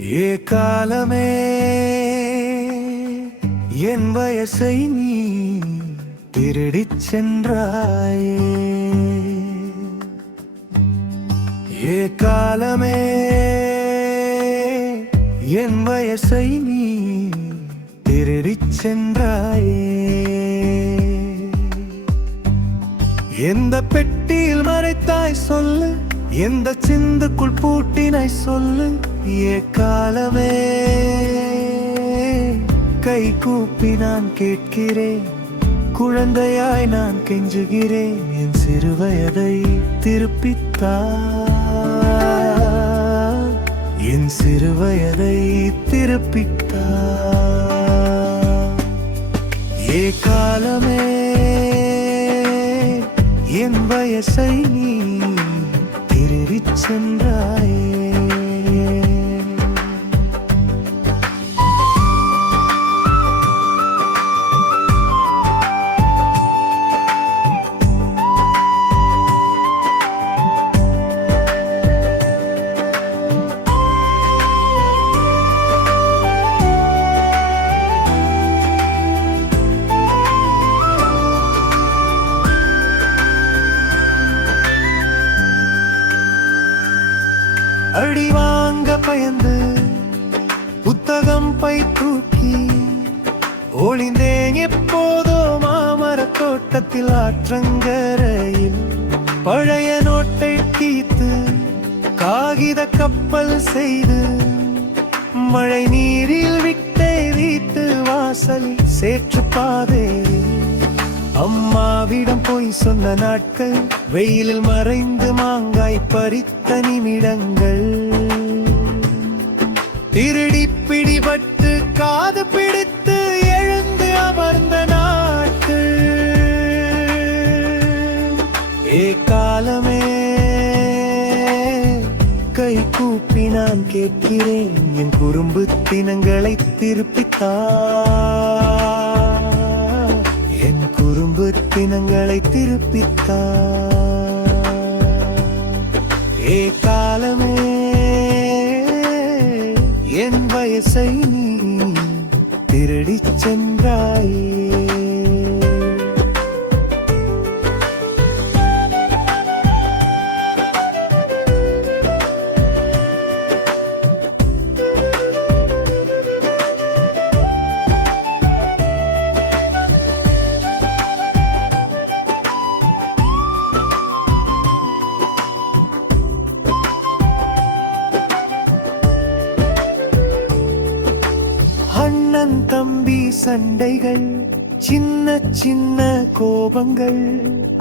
ஏ காலமே என் வயசை நீ திருடிச் சென்றாயே. ஏ காலமே என் வயசை நீ திருடிச் சென்றாயே. எந்த பெட்டியில் மறைத்தாய் சொல்லு, எந்த சிந்துக்குள் பூட்டினாய் சொல்லு. ஏ காலமே கை கூப்பி நான் கேட்கிறேன், குழந்தையாய் நான் கெஞ்சுகிறேன். என் சிறுவயதை திருப்பித்தா, என் சிறுவயதை திருப்பித்தா. ஏ காலமே என் வயசை நீ திருடிச் சென்றாயே. அடி வாங்க பயந்து புத்தகம் பை தூக்கி ஒளிந்தேன் எப்போதோ மாமரத் தோட்டத்தில் ஆற்றங்கரையில். பழைய நோட்டை தீத்து காகித கப்பல் செய்து மழை நீரில் விட்டே வீட்டு வாசலில் சேற்று பாதே. அம்மாவிடம் போய் சொன்ன நாட்கள், வெயிலில் மறைந்து மாங்காய் பறித்த நிமிடங்கள். திருடி பிடிபட்டு காது பிடித்து எழுந்து அமர்ந்த நாட்கள். ஏ காலமே கை கூப்பி நான் கேட்கிறேன், என் குறும்பு தினங்களை திருப்பித்தா, என் குறும்பு தினங்களை திருப்பித்தா. ஏ காலமே என் வயசை நீ திருடிச் சென்றாயே. அண்ணன் தம்பி சண்டைகள், சின்ன சின்ன கோபங்கள்.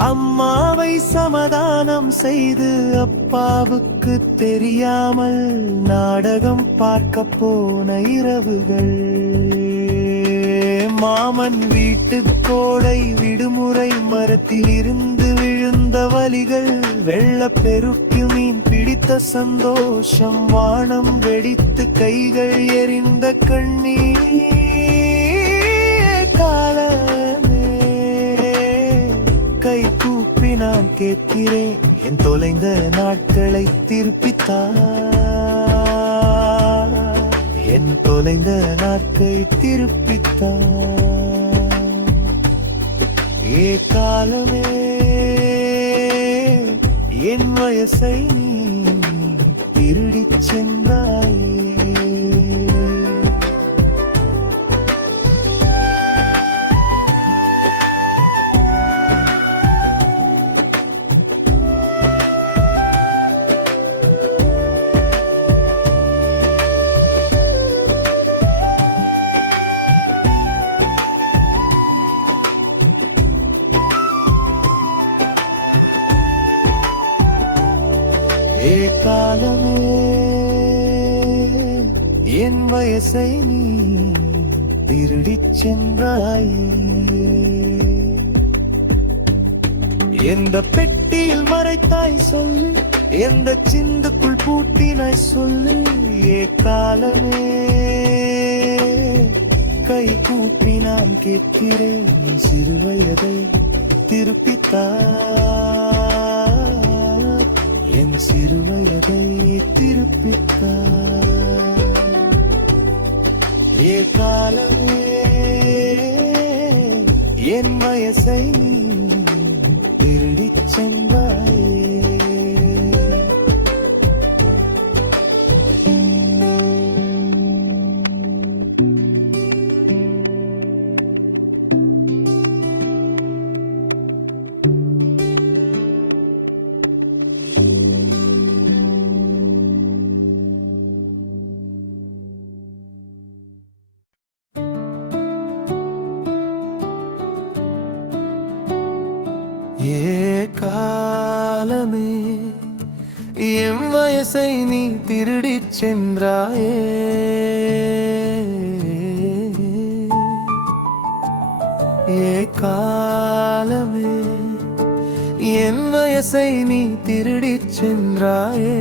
அம்மாவை சமாதானம் செய்து அப்பாவுக்கு தெரியாமல் நாடகம் பார்க்க போன இரவுகள். மாமன் வீட்டு கோடை விடுமுறை, மரத்தில் இருந்து விழுந்த வலிகள். வெள்ளப்பெருக்கு மீன் பிடித்த சந்தோஷம், வானம் வெடித்து கைகள் எரிந்த கண்ணீர். காலமே கை கூப்பி நான் கேட்கிறேன், என் தொலைந்த நாட்களை திருப்பித்தா, என் தொலைந்த நாட்களை திருப்பித்தா. ஏ காலமே என் வயசை நீ திருடிச் சென்றாயே. ஏ காலமே என் வயசை நீ திருடிச் சென்றாயே. எந்த பெட்டியில் மறைத்தாய் சொல்லு, எந்த சிந்துக்குள் பூட்டினாய் சொல்லு. ஏ காலமே கை கூப்பி நான் கேட்கிறேன், என் சிறுவயதை திருப்பித்தா, என் சிறுவயதை திருப்பித்தார். ஏ காலமே என் வயசை திருடிச் சென்றாயே. ஏ காலமே என் வயசை நீ திருடிச் சென்றாயே. ஏ காலமே என் வயசை நீ திருடிச் சென்றாயே.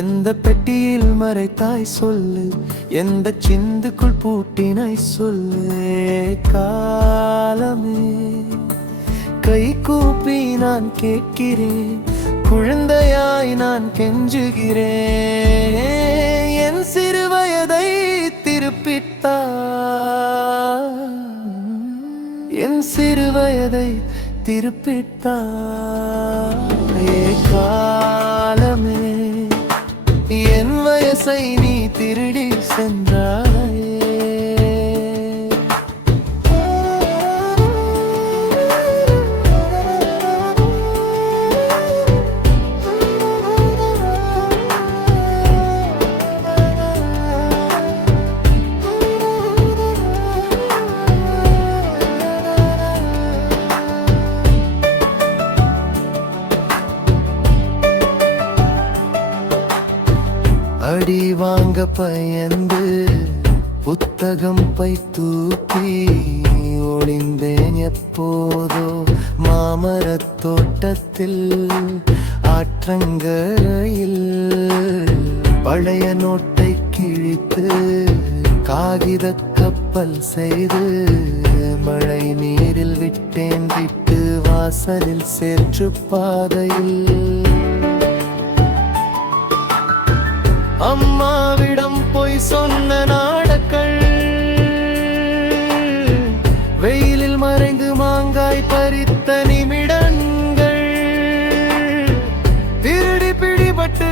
எந்த பெட்டியில் மறைத்தாய் சொல்லு, எந்த சிந்துக்குள் பூட்டினாய் சொல்லு. காலமே கை கூப்பி நான் கேட்கிறேன், குழந்தையாய் நான் கெஞ்சுகிறேன். என் சிறு வயதை திருப்பித்தா, என் சிறு வயதை திருப்பித்தா. ஏ காலமே என் வயசை நீ திருடி சென்றாயே. அடி வாங்க பயந்து புத்தகம் பை தூக்கி ஒளிந்தேன் எப்போதோ மாமரத் தோட்டத்தில் ஆற்றங்கரையில். பழைய நோட்டை கிழித்து காகித கப்பல் செய்து மழை நீரில் விட்டேன், விட்டு வாசலில் சேற்று பாதையில். அம்மாவிடம் போய் சொன்ன நாடக்கள், வெயிலில் மறைந்து மாங்காய் பறித்த நிமிடங்கள். திருடி பிடிபட்டு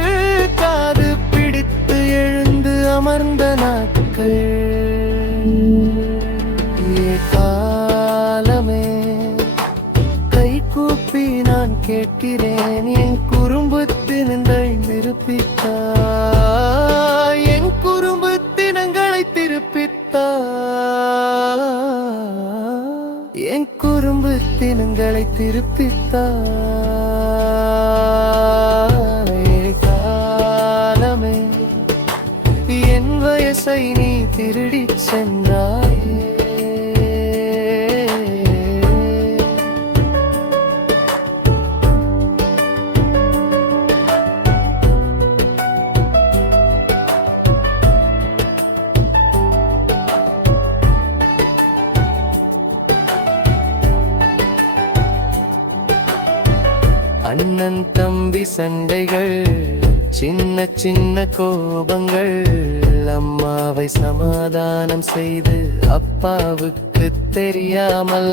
காது பிடித்து எழுந்து அமர்ந்த நாட்கள். ஏ காலமே கை கூப்பி நான் கேட்கிறேன், என் குறும்பு தினங்களை நிரூபித்தா, என் குறும்பு தினங்களை திருப்பித்தா, என் குறும்பு தினங்களை திருப்பித்தா. காலமே என் வயசை நீ திருடிச் சென்றாயே. அண்ணன் தம்பி சண்டைகள், சின்ன சின்ன கோபங்கள். அம்மாவை சமாதானம் செய்து அப்பாவுக்கு தெரியாமல்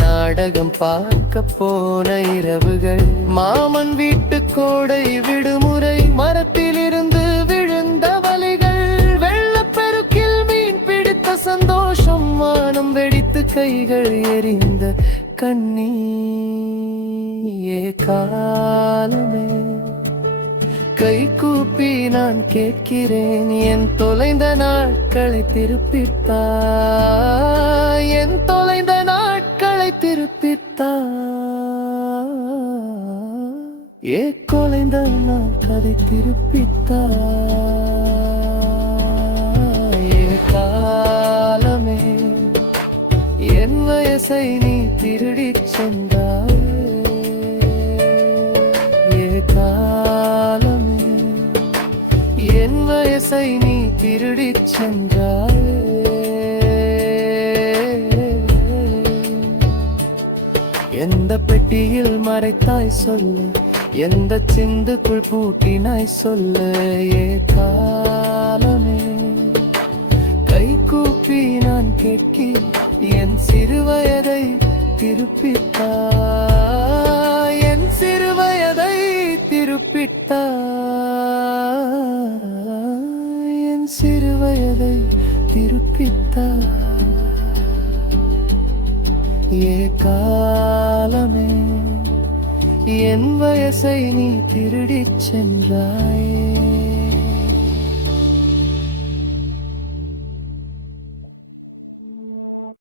நாடகம் பார்க்க போன இரவுகள். மாமன் வீட்டு கோடை விடுமுறை, மரத்திலிருந்து விழுந்த வலிகள். வெள்ளப்பெருக்கில் மீன் பிடித்த சந்தோஷம், வானம் வெடித்து கைகள் எரிந்த கண்ணீர். ஏ காலமே கை கூப்பி நான் கேட்கிறேன், என் தொலைந்த நாட்களை திருப்பித்தா, என் தொலைந்த நாட்களை திருப்பித்தா. ஏ கொலைந்த நாட்களை திருப்பித்தா. ஏ காலமே என் வயசை நீ திருடிச் சென்றாய். ஏ காலமே என் வயசை நீ திருடிச் சென்றாய். எந்த பெட்டி பெட்டியில் மறைத்தாய் சொல்லு, எந்த சிந்துக்குள் பூட்டினாய் சொல்லு. ஏ காலமே கை கூப்பி நான் கேட்கி, என் சிறுவயதை திருப்பித்தாய், என் சிறுவயதை திருப்பித்தாய், என் சிறுவயதை திருப்பித்தாய். ஏ காலமே என் வயசை நீ திருடிச் சென்றாயே.